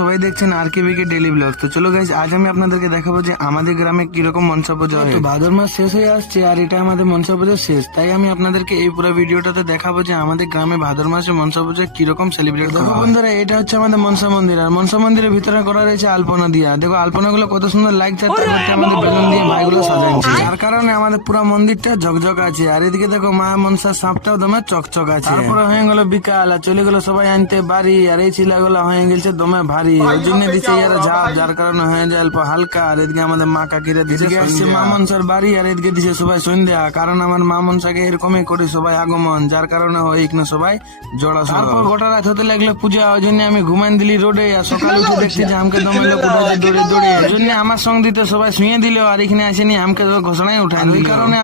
সবাই দেখছেন আরকেবিকে daily blog. তো চলো গাইস, আজ আমি আপনাদেরকে দেখাবো যে আমাদের গ্রামে কিরকম মনসা পূজা হয়। তো ভাদ্র মাস শেষ হয়ে আসছে আর এটা আমাদের মনসা পূজা শেষ, তাই আমি আপনাদেরকে এই পুরো ভিডিওটাতে দেখাবো যে আমাদের গ্রামে ভাদ্র মাসে মনসা পূজা কিরকম সেলিব্রেট করা হয়। দেখো বন্ধুরা, এটা হচ্ছে আমাদের মনসা মন্দির, আর মনসা মন্দিরের ভিতরে করা রয়েছে আলপনা দিয়া। দেখো আলপনা গুলো কত সুন্দর লাগছে, তার মধ্যে আমাদের বেলুন দিয়ে ভাইগুলো সাজাচ্ছে, যার কারণে আমাদের পুরো মন্দিরটা ঝকঝক আছে। আর এদিকে দেখো মা মনসার সাপটাও দমে চকচক আছে। তারপরে হয়ে গেল বিকাল, আর চলে গেল সবাই আনতে বাড়ি, আর এই ছিলাগুলো হয়ে গেছে দমে ভারী, ওই জন্য দিচ্ছে ইয়ারা ঝাপ, যার কারণে হয়ে যায় অল্প হালকা। আর এদিকে আমাদের মা কাকিরা দিচ্ছে আসছে মা মনসার বাড়ি, আর এদিকে দিচ্ছে সবাই সন্ধ্যা, কারণ আমার মা মনসাকে এরকমই করে সবাই আগমন, যার কারণে হয় না সবাই জড়া। তারপর গোটা রাত হতে লাগলো পূজা, ওই জন্য আমি ঘুমান দিলি রোডে, আর সকালে উঠে দেখছি যে আমাকে দমে লোক উঠেছে দৌড়ে দৌড়ে, ওই জন্য আমার সঙ্গ দিতে সবাই শুয়ে দিল, আর এখানে আসেনি আমাকে ঘোষণায় উঠায় দিল, কারণে